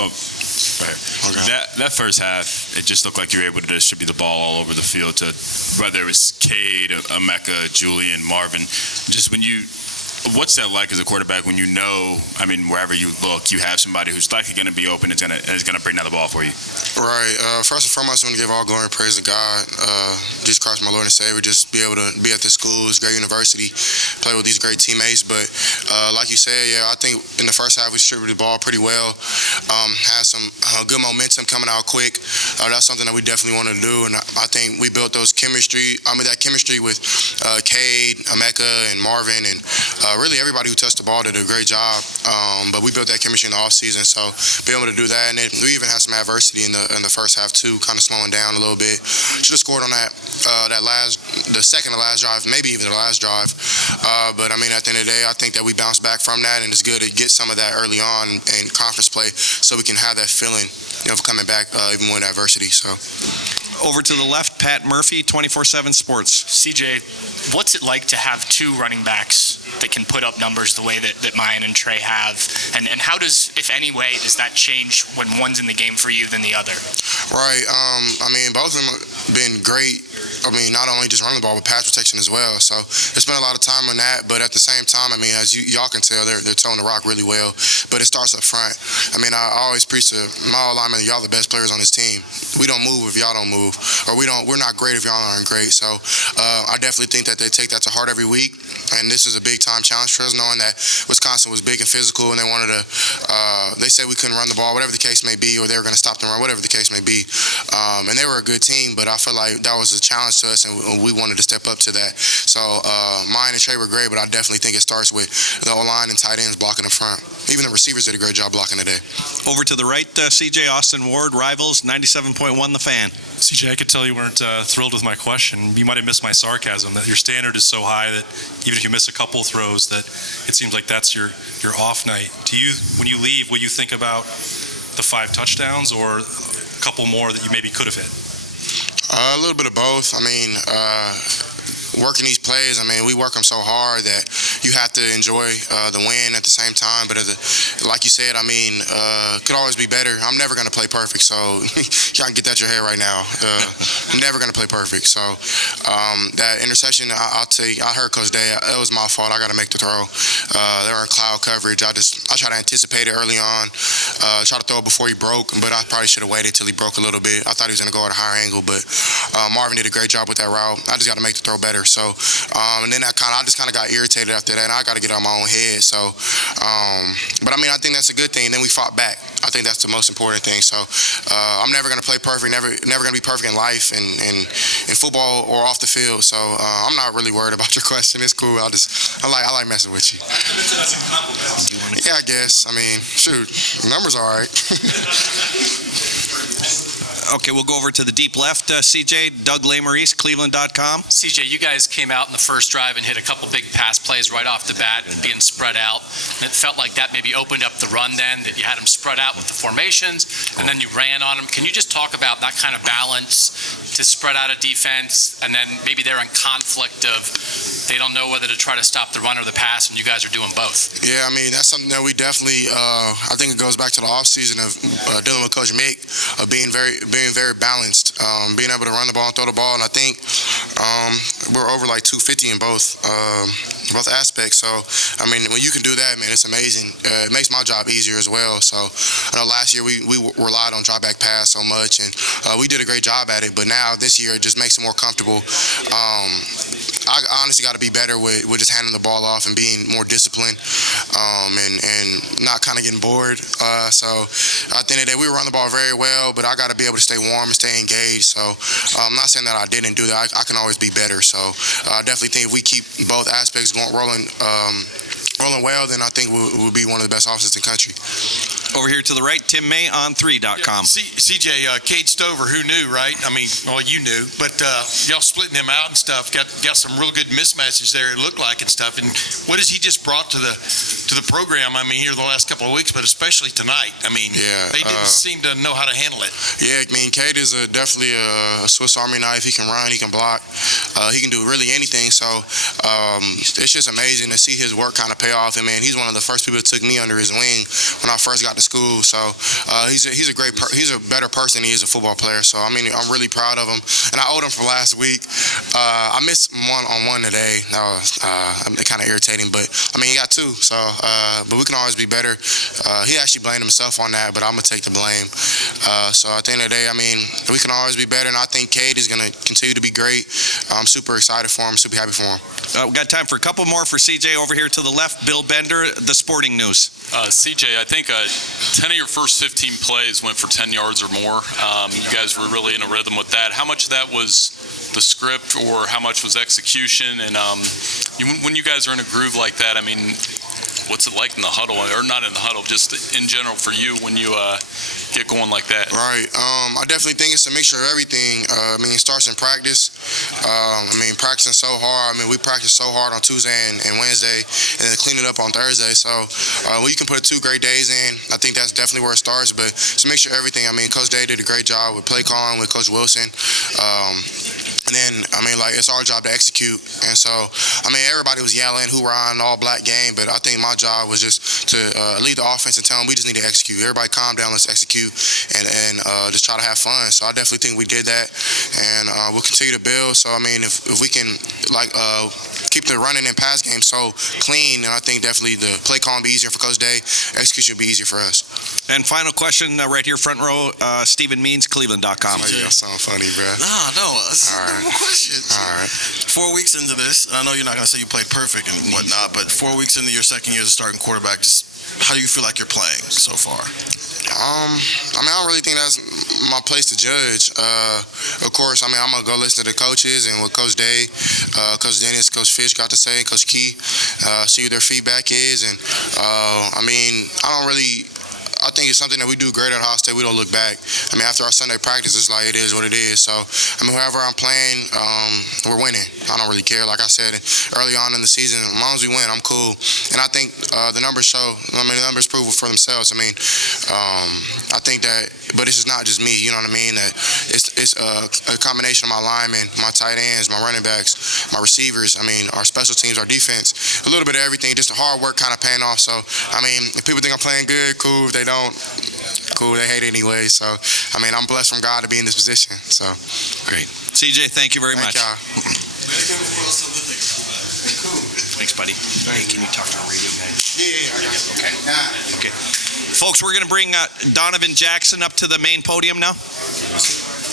Oh, right. Okay. That first half, it just looked like you were able to distribute the ball all over the field to whether it was Cade, Emeka, Julian, Marvin. Just what's that like as a quarterback when you know, wherever you look, you have somebody who's likely going to be open and is going to bring down the ball for you? Right. First and foremost, I want to give all glory and praise to God. Jesus Christ, my Lord and Savior. Just be able to be at this school, this great university, play with these great teammates. But like you said, I think in the first half we distributed the ball pretty well. Had some good momentum coming out quick. That's something that we definitely want to do, and I think we built that chemistry with Cade, Emeka, and Marvin, and really everybody who touched the ball did a great job. But we built that chemistry in the offseason, so being able to do that, and then we even had some adversity in the first half too, kind of slowing down a little bit. Should have scored on the second to last drive, maybe even the last drive. But at the end of the day, I think that we bounced back from that, and it's good to get some of that early on in conference play, so we can have that feeling of coming back even with adversity. So. Over to the left, Pat Murphy, 24/7 Sports. CJ, what's it like to have two running backs that can put up numbers the way that Mayan and Trey have? And how does, if any way, does that change when one's in the game for you than the other? Right. Both of them have been great. Not only just running the ball, but pass protection as well. So they spent a lot of time on that. But at the same time, as y'all can tell, they're towing the rock really well. But it starts up front. I always preach to my alignment, y'all the best players on this team. We don't move if y'all don't move, or we're not great if y'all aren't great. So I definitely think that they take that to heart every week. And this is a big time challenge for us, knowing that Wisconsin was big and physical, and they wanted to. They said we couldn't run the ball, whatever the case may be, or they were going to stop the run, whatever the case may be. And they were a good team, but I feel like that was a challenge to us, and we wanted to step up to that. So mine and Trey were great, but I definitely think it starts with the O-line and tight ends blocking in front. Even the receivers did a great job blocking today. Over to the right, CJ, Austin Ward, Rivals, 97.1 The Fan. CJ, I could tell you weren't thrilled with my question. You might have missed my sarcasm, that your standard is so high that even if you miss a couple throws, that it seems like that's your off night. When you leave, will you think about the 5 touchdowns or a couple more that you maybe could have hit? A little bit of both. Working these plays, we work them so hard that you have to enjoy the win at the same time. But like you said, could always be better. I'm never going to play perfect, so you can get that in your head right now. I'm never going to play perfect. So that interception, I'll tell you, I heard Coach Day, it was my fault. I got to make the throw. They were in cloud coverage. I try to anticipate it early on, try to throw it before he broke, but I probably should have waited till he broke a little bit. I thought he was going to go at a higher angle, but Marvin did a great job with that route. I just got to make the throw better. So, and then I just kind of got irritated after that, and I got to get out of my own head. So, but I think that's a good thing. And then we fought back. I think that's the most important thing. So, I'm never going to play perfect, never going to be perfect in life and in football or off the field. So, I'm not really worried about your question. It's cool. I like messing with you. Yeah, I guess. Shoot, the numbers are all right. Okay, we'll go over to the deep left, CJ, Doug Lesmerises, Cleveland.com. CJ, you guys came out in the first drive and hit a couple big pass plays right off the bat, being spread out. And it felt like that maybe opened up the run then, that you had them spread out with the formations, and then you ran on them. Can you just talk about that kind of balance to spread out a defense, and then maybe they're in conflict of they don't know whether to try to stop the run or the pass, and you guys are doing both? Yeah, that's something that we definitely, I think it goes back to the offseason of dealing with Coach Mick, of being very balanced, being able to run the ball and throw the ball, and I think we're over like 250 in both aspects. So when you can do that, man, it's amazing. It makes my job easier as well. So I know last year we relied on drop back pass so much, and we did a great job at it, but now this year it just makes it more comfortable. I honestly got to be better with just handing the ball off and being more disciplined, and not kind of getting bored. So at the end of the day, we run the ball very well, but I got to be able to stay warm and stay engaged. So I'm not saying that I didn't do that. I can always be better. So I definitely think if we keep both aspects rolling well, then I think we'll be one of the best offenses in the country. Over here to the right, Tim May on 3.com. CJ, Cade Stover, who knew, right? You knew, but y'all splitting him out and stuff. Got some real good mismatches there, it looked like, and stuff. And what has he just brought to the program? Here the last couple of weeks, but especially tonight. They didn't seem to know how to handle it. Yeah, Cade is definitely a Swiss Army knife. He can run, he can block, he can do really anything. So it's just amazing to see his work kind of pay off. And he's one of the first people that took me under his wing when I first got to school. So he's a better person than he is a football player. So I mean, I'm really proud of him, and I owed him from last week. I missed one today. That was kind of irritating, but I mean, he got two. So but we can always be better. He actually blamed himself on that, but I'm gonna take the blame. So at the end of the day, I mean, we can always be better, and I think Cade is gonna continue to be great. I'm super excited for him, super happy for him. We got time for a couple more for CJ over here to the left. Bill Bender, The Sporting News. CJ, I think 10 of your first 15 plays went for 10 yards or more. You guys were really in a rhythm with that. How much of that was the script, or how much was execution? And when you guys are in a groove like that, I mean, what's it like in the huddle, or not in the huddle, just in general for you when you get going like that? Right. I definitely think it's a mixture of everything. I mean, it starts in practice. I mean, practicing so hard. I mean, we practice so hard on Tuesday and Wednesday, and then clean it up on Thursday. So when you can put 2 great days in, I think that's definitely where it starts. But it's a mixture of everything. I mean, Coach Day did a great job with play calling with Coach Wilson. And then, I mean, like, it's our job to execute. And so, I mean, everybody was yelling, hoorah, an all-black game. But I think my job was just to lead the offense and tell them we just need to execute. Everybody calm down, let's execute, and just try to have fun. So I definitely think we did that. And we'll continue to build. So, I mean, if we can, like, keep the running and pass game so clean, and I think definitely the play call will be easier for Coach Day. Execution will be easier for us. And final question right here, front row, Stephen Means, Cleveland.com. Oh, you sound funny, bro. No. All right. More questions. All right. 4 weeks into this, and I know you're not going to say you played perfect and whatnot, but 4 weeks into your second year as a starting quarterback, just how do you feel like you're playing so far? I mean, I don't really think that's my place to judge. Of course, I mean, I'm going to go listen to the coaches and what Coach Day, Coach Dennis, Coach Fish got to say, Coach Key, see what their feedback is. And, I mean, I think it's something that we do great at Ohio State. We don't look back. I mean, after our Sunday practice, it's like it is what it is. So, I mean, whoever I'm playing, we're winning. I don't really care. Like I said early on in the season, as long as we win, I'm cool. And I think the numbers show. I mean, the numbers prove it for themselves. I mean, I think that, but it's just not just me. You know what I mean? That it's a combination of my linemen, my tight ends, my running backs, my receivers. I mean, our special teams, our defense, a little bit of everything. Just the hard work kind of paying off. So, I mean, if people think I'm playing good, cool. If they don't, cool, they hate it anyway. So, I mean, I'm blessed from God to be in this position. So, great. CJ, thank you very much. Y'all. Thanks, buddy. Hey, can you talk to our radio guy? Yeah, I got you. Okay. Folks, we're going to bring Donovan Jackson up to the main podium now.